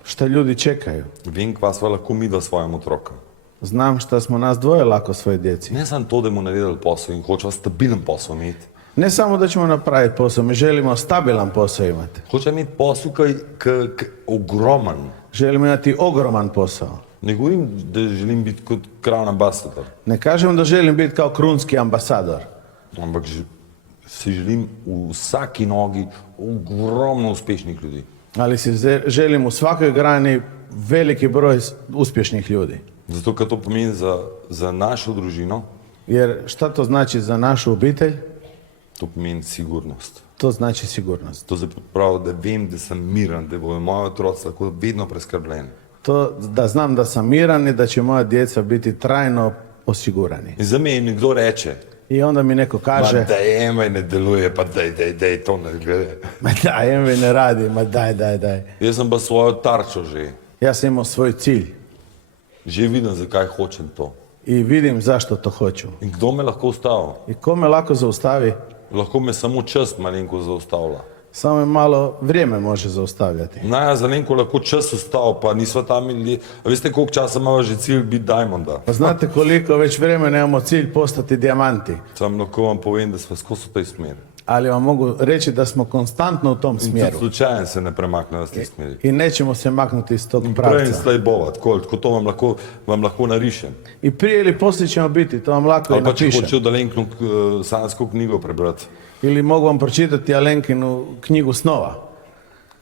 šta ljudi čekaju. Vem, kva sva lahko mi do svojim otrokom. Znam šta smo nas dvoje lako svoje djeci. Ne samo to, da bomo naredili posel in hočeva stabilen posel imeti. Ne samo da ćemo napraviti posao, mi želimo stabilan posao imati. Hočeva imeti posel, ki je ogroman. Želimo imati ogroman posao. Ne govorim, da želim biti kot crown ambassador, Ne kažem da želim biti kao krunski ambasador, ampak si želim v vsaki nogi ogromno uspešnih ljudi. ali si želim u svakoj grani veliki broj uspješnih ljudi. Zato, ker to pomeni za našo družino, Jer šta to znači za našu obitelj? to pomeni sigurnost. To znači sigurnost. To se pravi, da vem, da sem miren, da bodo moji otroci lahko vedno preskrbljeni. To da znam da sam miran i da će moja djeca biti trajno osigurani. In za me nekdo reče, I onda mi neko ma kaže, da EMV ne deluje, pa daj to ne glede. ma daj, MV ne radi, ma daj. Jaz sem pa svojo tarčo že. Ja sam imao svoj cilj Že vidim, zakaj hočem to. i vidim zašto to hoću. In kdo me lahko ustavi? I ko me lako zaustavi, Lahko me samo čas malenko zaustavlja. samo me malo vrijeme može zaustavljati. Naja, za Lenko lahko čas ustavil, pa nisva tam imeli. A veste, koliko časa imamo že cilj biti Diamonda? Pa znate koliko već vremena imamo cilj postati dijamanti, Sam lahko vam povem, da smo skozi v tej smeri. ali vam mogu reći da smo konstantno u tom In tudi smjeru slučajen se ne premakne v tej smeri. i nećemo se maknuti iz tog Prej in pravca. slej bova, tako to vam lahko narišem. I prije ili poslije ćemo biti, to vam lako i Ali pa če napišem. hočejo da Lenkino sansko knjigo prebrati, Ili mogu vam pročitati Alenkinu knjigu snova,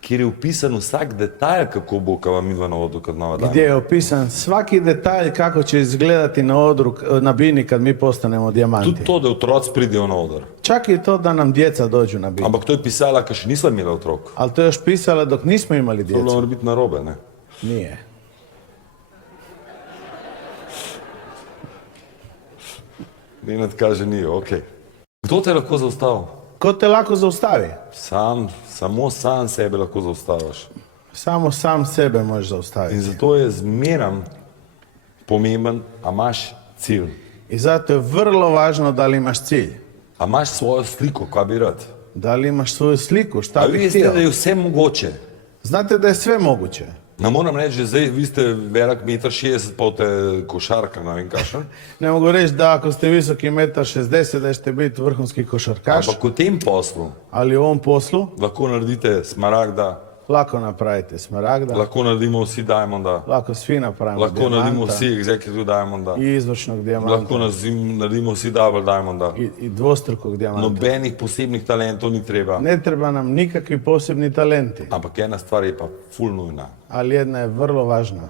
kjer je upisan vsak detalj, kako bo, kad vam idva na vodu, kad nova dan. gdje je opisan svaki detalj kako će izgledati na odru, na bini kad mi postanemo dijamanti. Tudi to, da otroci pridejo na odr. Čak i to da nam djeca dođu na binu. Ampak to je pisala, ker še nisva imela otrok. Ali to je još pisala dok nismo imali To bi bilo djecu. mora biti narobe, ne? Nije. Nenad kaže ni, okej. Kdo te lahko zaustavil? Ko te lako zaustavi? Samo sam sebe lahko zaustaviš. Samo sam sebe možeš In zaustaviti. zato je zmeram pomemben, a imaš cilj. I zato je vrlo važno da li imaš cilj. A imaš svojo sliko, kaj bi rad. Da li imaš svoju sliku, šta A bi vi veste, htio. da je vse mogoče. Znate da je sve moguće. Ne moram reči, že zdaj vi ste velik 1,60 m, pa ste košarka, ne vem kakšen. Ne mogu reći da ako ste visoki 1,60 m da ćete biti vrhunski košarkaš, Ampak v tem poslu ali u ovom poslu lahko naredite smaragda, lako napravite smaragda, lahko naredimo vsi Diamonda, lako svi napravimo lahko naredimo dijamanta vsi Executive Diamonda, i izvršnog dijamanta lahko naredimo vsi Double Diamonda. i dvostrukog dijamanta. Nobenih posebnih talentov ni treba. Ne treba nam nikakvi posebni talenti, Ampak ena stvar je pa ful nujna. ali jedna je vrlo važna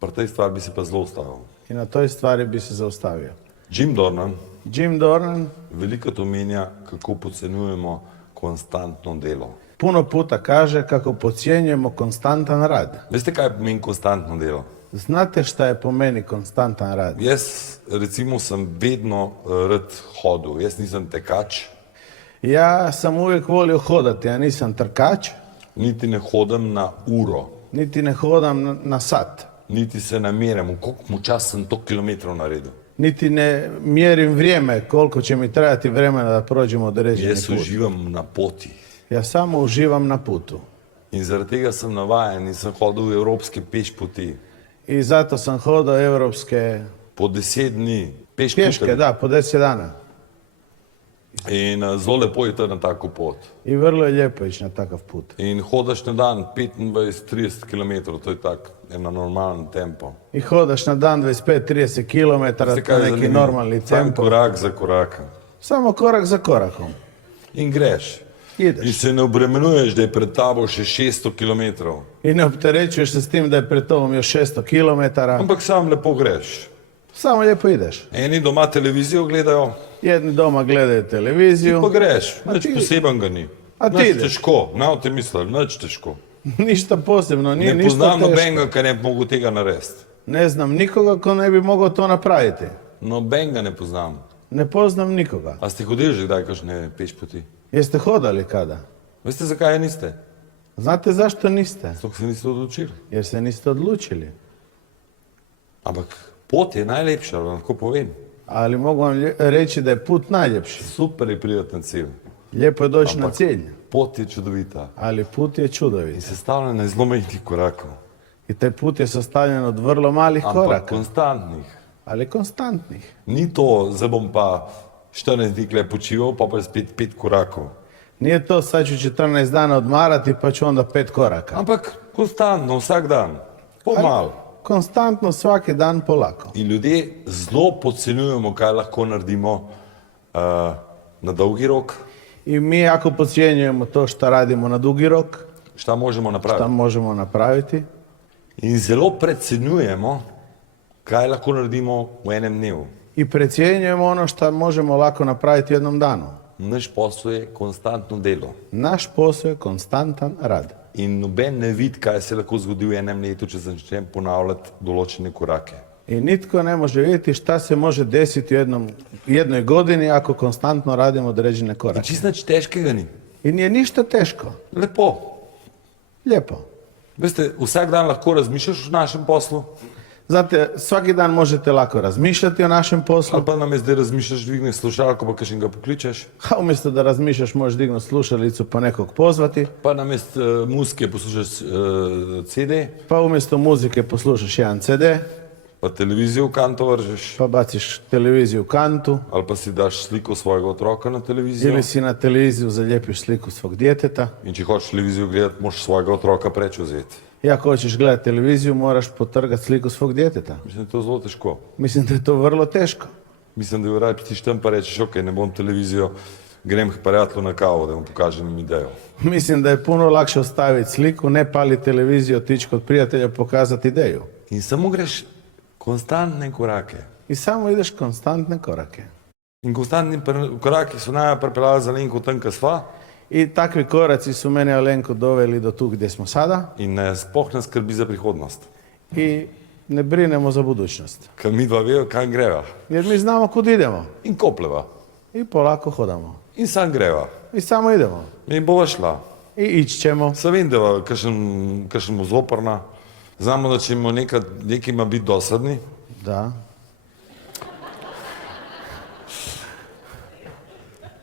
Pri tej stvari bi se pa zelo ustavil. i na toj stvari bi se zaustavio. Jim Dornan Jim Dornan veliko to menja, kako podcenjujemo konstantno delo. puno puta kaže kako podcjenjujemo konstantan rad. Veste, kaj pomeni konstantno delo? Znate šta je po meni konstantan rad? Jaz recimo sem vedno rad hodil. Jaz nisem tekač, Ja sam uvijek volio hodati, ja nisam trkač, niti ne hodim na uro, niti ne hodam na sat, niti se ne merem, v koliko čas sem to kilometrov naredil. niti ne mjerim vrijeme koliko će mi trajati vremena da prođemo određeni Jaz put. uživam na poti. Ja samo uživam na putu. In zaradi tega sem navajen in sem hodil v evropske pešpoti. I zato sam hodao europske Po 10 dni pješke, da, po 10 dana. In zelo lepo je to na tako pot. I vrlo je lijepo ići na takav put. In hodaš na dan 25-30 km, to je tak eno normalen tempo. I hodaš na dan 25-30 km, Veste, to kaj je je neki zanimivo? normalni Sam tempo. korak za korakom. Samo korak za korakom. In greš. Ideš. In se ne obremenuješ, da je pred tabo še 600 km. I ne opterećuješ se s tim da je pred tobom još 600 km. Ampak sam lepo greš. Samo lijepo ideš. Eni doma televizijo gledajo, Jedni doma gledaju televiziju. pa greš. A Nič ti- poseben ga ni. A ti Nič ideš. težko, ne o tem mislili, nič težko. Ništa posebno, nije Ne ništa poznam teško. nobenega, ki ne bi mogel tega narediti. Ne znam nikoga ko ne bi mogao to napraviti. Nobenega ne poznam. Ne poznam nikoga. A ste hodili že kdaj kakšne pešpoti? Jeste hodali kada? Veste, zakaj je niste? Znate zašto niste? Zato se niste odločili. Jer se niste odlučili. Ampak pot je najlepša, lahko povem. Ali mogu vam reći da je put najljepši. Super je priti na cilj. Lijepo je doći na cilj, Pot je čudovita. ali put je In čudovit. sestavljena iz zelo majhnih korakov. I taj put je sastavljen od vrlo malih Ampak koraka, konstantnih. ali konstantnih. Ni to, zdaj bom pa 14 dni kle počival, pa spet 5 korakov. Nije to sad ću 14 dana odmarati pa ću onda 5 koraka. Ampak konstantno, vsak dan. Pomalo. Konstantno svaki dan polako. In ljudje zelo podcenjujemo, kaj lahko naredimo na dolgi rok, I mi jako podcjenjujemo to što radimo na dugi rok, šta možemo šta napraviti. možemo napraviti. In zelo precenjujemo, kaj lahko naredimo v enem dnevu. I precjenjujemo ono što možemo lako napraviti u jednom danu. Naš posel je konstantno delo. Naš posao je konstantan rad. In noben ne vidi, kaj se lahko zgodi v enem letu, če začnem ponavljati določene korake. I nitko ne može vidjeti šta se može desiti u jednoj godini ako konstantno radimo određene In korake. čist nič težkega ni. I nije ništa teško. Lepo. Lijepo. Veste, vsak dan lahko razmišljaš o našem poslu, Znate, svaki dan možete lako razmišljati o našem poslu, ali pa nam je zdaj razmišljaš, dvigneš slušalko, pa kakšnega pokličeš, a umjesto da razmišljaš možeš dignuti slušalicu pa nekog pozvati, pa namesto muzike poslušaš CD, pa umjesto muzike poslušaš jedan CD, pa televizijo v kanto vržeš, pa baciš televiziju u kantu, ali pa si daš sliko svojega otroka na televizijo. ili si na televiziju zaljepiš sliku svog djeteta. In če hočeš televizijo gledati, moraš svojega otroka preč vzeti. I ako hoćeš gledati televiziju, moraš potrgati sliku svog djeteta. Mislim, da je to zelo težko. Mislim da je to vrlo teško. Mislim, da je raje pitiš tam pa rečeš, ok, ne bom televizijo, grem k prijatelju na kavo, da mu pokažem idejo. Mislim da je puno lakše ostaviti sliku, ne pali televiziju, otići kod prijatelja pokazati ideju. In samo greš konstantne korake. I samo ideš konstantne korake. In konstantni koraki so naj pripeljali za Alenko tam, kjer sva, I takvi koraci su mene Alenko doveli do tu gdje smo sada in sploh ne skrbi za prihodnost. i ne brinemo za budućnost. Ker mi dva vejo, kam greva. Jer mi znamo kud idemo In kopleva. i polako hodamo. In sam greva. I samo idemo. In bova šla. I ići ćemo. Sam vem, da je kakšen zoprna. Znamo, da ćemo nekima biti dosadni. Da.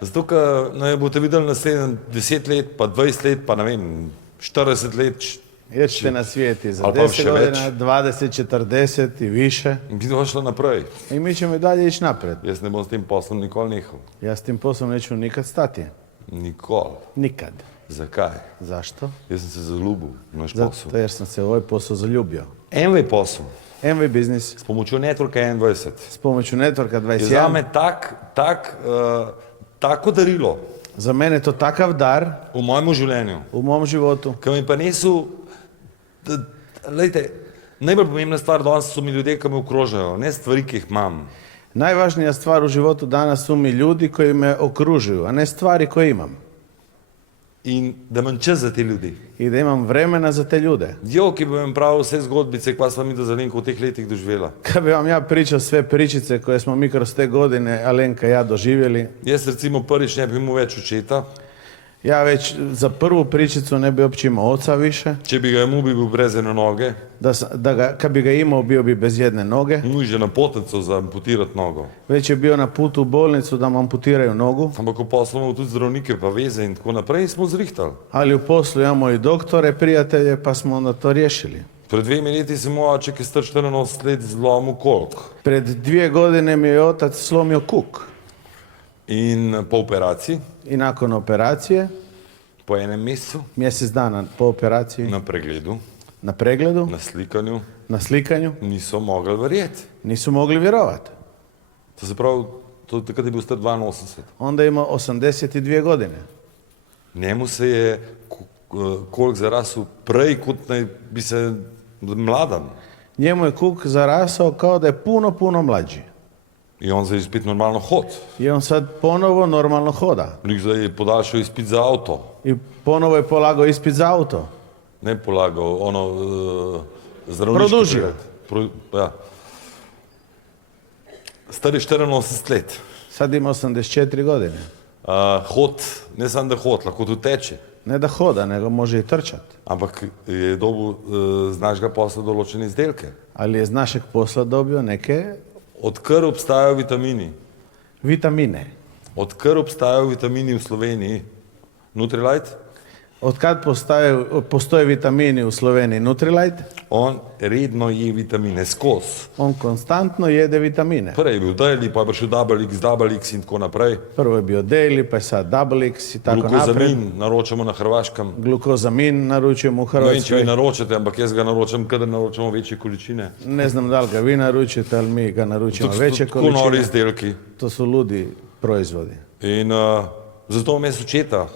Zato, ker ne boste videli naslednjih 10 let, pa 20 let, pa ne vem, 40 let. Jer ćete na svijeti za Ali pa 10 še več. godina, 20, 40 i više. In bi šla naprej. I mi ćemo i dalje ići napred. Jaz ne bom s tem poslom nikoli nehal. Ja s tim poslom neću nikad stati. Nikoli. Nikad. Zakaj? Zašto? Jaz sem se zaljubil v naš posel. Zato jer sam se u ovaj posao zaljubio. Envy posel MV Business s pomočjo Networka 21 s pomoću Networka je 21. zame tako darilo Za mene je to takav dar v mojem življenju, u mom životu. ki mi pa niso, lejte, najbolj pomembna stvar danes so mi ljudje, ki me okrožajo, ne stvari, ki jih imam. Najvažnija stvar u životu danas su mi ljudi koji me okružuju, a ne stvari koje imam. In da imam čas za te ljudi. I da imam vremena za te ljude. Jo, ki bi vam pravil vse zgodbice, kva sva mi do Zalenko v teh letih doživela. Kad bi vam ja pričao sve pričice koje smo mi kroz te godine, Alenka i ja, doživjeli, Jaz recimo prvič ne bi imel več očeta, ja već za prvu pričicu ne bi uopće imao oca više. če bi ga imel, bi bil brez ene noge, Kad bi ga imao, bio bi bez jedne noge. nuj že na potencu za amputirati nogo. Već je bio na putu u bolnicu da mu amputiraju nogu. Ampak ko poslamo tudi zdravnike pa veze in tako naprej, smo zrihtali. Ali u poslu imamo i doktore, prijatelje, pa smo onda to riješili. Pred 2 leti se moj oče, ki je star 84 let, zlomil kolk. Pred 2 godine mi je otac slomio kuk. In po operaciji, I nakon operacije, po enem mesecu, mjesec dana po operaciji, na pregledu, na pregledu, na slikanju, na slikanju, niso mogli verjeti. nisu mogli vjerovati. To se pravi, to takrat je bil star 82. Onda je imao 82 godine. Njemu se je kolk zarasel prej, kot naj bi se mladan. Njemu je kuk zarasao kao da je puno mlađi. In on zdaj spet normalno hod. I on sad ponovo normalno hoda. Lik zdaj je podaljšal izpit za avto. I ponovo je polagao ispit za auto. Ne polagal, zdravniški Produžio. pregled. Ja. Star je 84 let. Sad ima 84 godine. Hod, ne samo da hod, lahko tudi teče. Ne da hoda, nego može i trčati. ampak je dobil z našega posla določene izdelke. Ali je iz našeg posla dobio neke Odkar obstajajo vitamini, vitamine. odkar obstajajo vitamini v Sloveniji, Nutrilite, Odkad postoje vitamini u Sloveniji Nutrilite, on redno je vitamine skozi. on konstantno jede vitamine. Prej je bil Daily, pa je prišel Double X in tako naprej. Prvo je bio Daily, pa je sad Double X i tako napred. Glukozamin naročamo na Hrvaškem. Glukozamin naručujemo u Ne vem, če vi Hrvatskoj. naročate, ampak jaz ga naročam, kadar naročamo večje količine. Ne znam da li ga vi naručujete, ali mi ga naručujemo To veće so tako nori količine. izdelki. To su ludi proizvodi. In zato imam jaz očeta.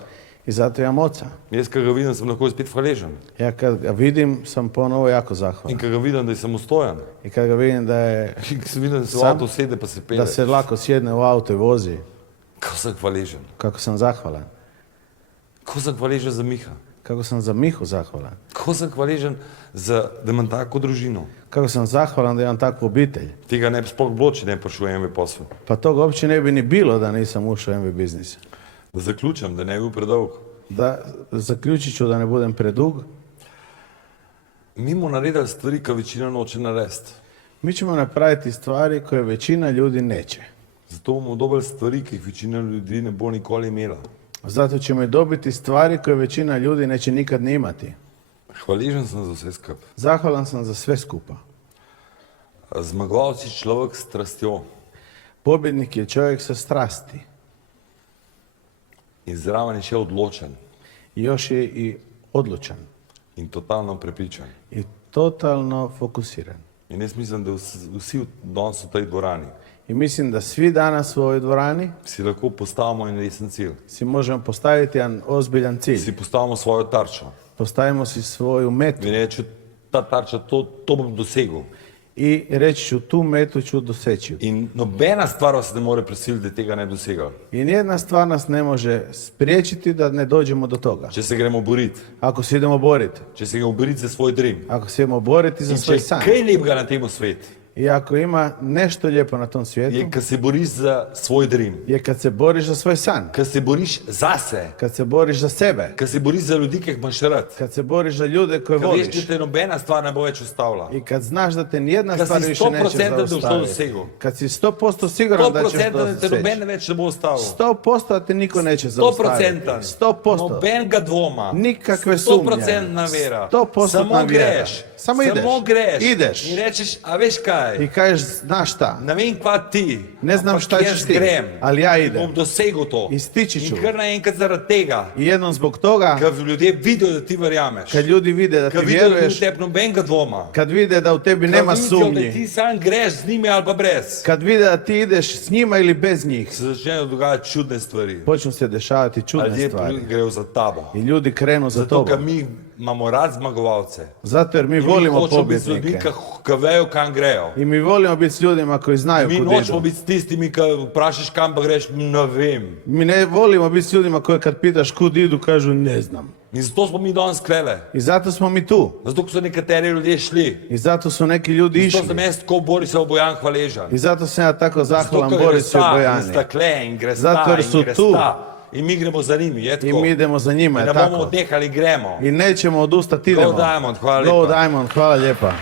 I zato imam oca. Jaz, kad ga vidim, sem lahko spet hvaležen. Ja kad ga vidim, sam ponovo jako In zahvalan. kad ga vidim, da je samostojan. I kad ga vidim da je, In kad se vidim, da se v Sam? avto sede pa se da pele. se lako sjedne u auto i vozi, Kako sem hvaležen. kako sam zahvalan. Kako sem hvaležen za Miha. Kako sam za Mihu zahvalan. Kako sem hvaležen, da imam tako družino. Kako sam zahvalan da imam takvu obitelj. Tega ne bi sploh bilo, če ne bi prišel MV posel. Pa toga uopće ne bi ni bilo da nisam ušao u MV biznis. Da zaključam, da ne bi bil predolg. Da zaključit ću da ne budem predug. Mi bomo naredili stvari, ki večina noče narediti. Mi ćemo napraviti stvari koje većina ljudi neće. Zato bomo dobili stvari, ki jih večina ljudi ne bo nikoli imela. Zato ćemo i dobiti stvari koje većina ljudi neće nikad ni imati. Hvaležen sem za vse skupaj. Zahvalan sam za sve skupa. Zmagovalec je človek s strastjo Pobjednik je čovjek sa strasti. in zraven je še odločen I još je i odlučan. in totalno prepričan. I totalno fokusiran. In jaz mislim, da vsi danes v tej dvorani I mislim da svi danas u ovoj dvorani si lahko postavimo en resen cilj. si možemo postaviti jedan ozbiljan cilj. Si postavimo svojo tarčo. Postavimo si svoju metu In reči, ta tarča, to bom dosegel. i reći ću tu metu ću doseći. In nobena stvar vas ne more prisiliti, da tega ne bi dosegali. I nijedna stvar nas ne može spriječiti da ne dođemo do toga. Če se gremo boriti, Ako se idemo boriti, če se gremo boriti za svoj dream. ako se idemo boriti za In svoj če san, kaj lepega na tem svetu, i ako ima nešto lijepo na tom svijetu, je, kad se boriš za svoj dream, je kad se boriš za svoj san, kad se boriš zase, kad se boriš za sebe, kad se boriš za ljudi, ki jih imaš rad, kad se boriš za ljude koje kad veš, voliš da te nobena stvar ne bo več ustavila. i kad znaš da te nijedna Kad stvar si više neće 100% da boš to zaustaviti. dosegel. Kad si 100% siguran da ćeš 100% to da te doseći. noben več ne bo ustavil. 100% da te niko neće zaustaviti. 100%. 100%. Nobenega dvoma. Nikakve sumnje. 100% vera. 100% Samo vjera. greš. Samo ideš. Samo greš. Ideš. In rečeš, a veš kaj? I kažeš, znaš šta, Ne vem kva ti. Ne znam ampak šta jaz ćeš ti, grem. ali ja idem. Bom dosegel to. I stići ću. In kar naenkrat zaradi tega, i jednom zbog toga, kad ljudje vidijo, da ti verjameš. kad ljudi vide da ti Kad vidijo, da ni v vjeruješ, tebi nobenega dvoma. kad vide da u tebi nema Kad vidijo, da sumnji, ti sam greš z njimi ali pa brez. kad vide da ti ideš s njima ili bez njih, Se začnejo dogajati čudne stvari. počnu se dešavati čudne Ljudje stvari. grejo za tabo. I ljudi krenu za Zato, ker tobom. mi imamo rad zmagovalce. Zato jer mi In volimo hočemo biti z ljudmi, pobjednike. ki vejo, kam grejo. I mi volimo biti s ljudima koji znaju Mi kud nočemo idu. biti s tistimi, ki vprašaš, kam pa greš, ne vem. Mi ne volimo biti s ljudima koji kad pitaš kud idu, kažu ne znam. In zato smo mi danes klele. I zato smo mi tu. Zato so nekateri ljudje šli. I zato su neki ljudi Zato sem išli. jaz tako Borisov Bojan hvaležen. I zato sam ja tako zahvalan Zato, ker Borisu i gre sta, in Bojani. stakle, in gre Zato sta, jer in su gre tu. sta. In mi gremo za njimi, je I tako. mi idemo za njima, In je ne bomo tako. odnehali, gremo. I nećemo odustati, idemo. Go Diamond, hvala Go lijepa. Diamond, hvala lijepa.